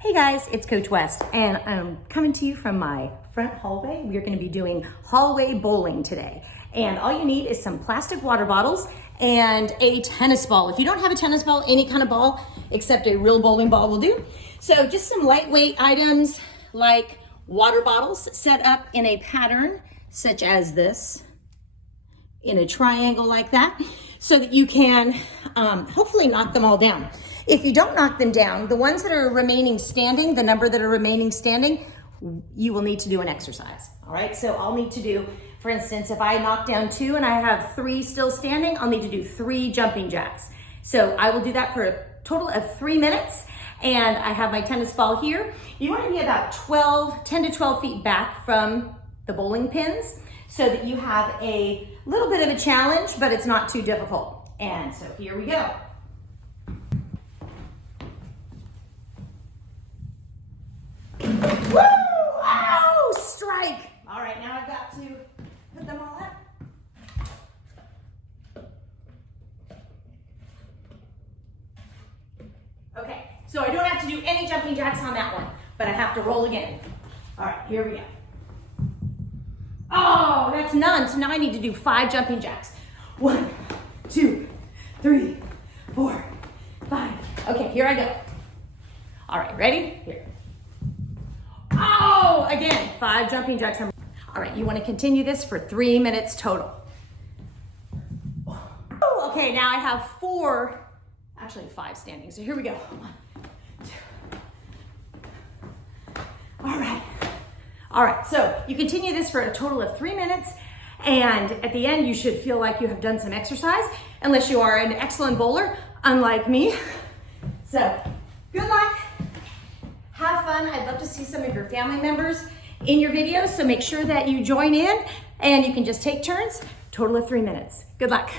Hey guys, it's Coach West, and I'm coming to you from my front hallway. We're going to be doing hallway bowling today. And all you need is some plastic water bottles and a tennis ball. If you don't have a tennis ball, any kind of ball except a real bowling ball will do. So just some lightweight items like water bottles set up in a pattern such as this, in a triangle like that, so that you can hopefully knock them all down. If you don't knock them down, the ones that are remaining standing, the number that are remaining standing, you will need to do an exercise. All right, so I'll need to do, for instance, if I knock down 2 and I have 3 still standing, I'll need to do 3 jumping jacks. So I will do that for a total of 3 minutes. And I have my tennis ball here. You want to be about 10 to 12 feet back from the bowling pins so that you have a little bit of a challenge, but it's not too difficult. And so here we go. Woo! Oh, strike! All right, now I've got to put them all up. Okay, so I don't have to do any jumping jacks on that one, but I have to roll again. All right, here we go. Oh, that's none. So now I need to do 5 jumping jacks. 1, 2, 3, 4, 5. Okay, here I go. All right, ready? Here. Oh, again, 5 jumping jacks. All right, you want to continue this for 3 minutes total. Oh, okay, now I have 4, actually 5 standing. So here we go. 1, 2. All right. All right, so you continue this for a total of 3 minutes, and at the end, you should feel like you have done some exercise, unless you are an excellent bowler, unlike me. So, good luck. Have fun. I'd love to see some of your family members in your videos, so make sure that you join in, and you can just take turns. Total of 3 minutes. Good luck.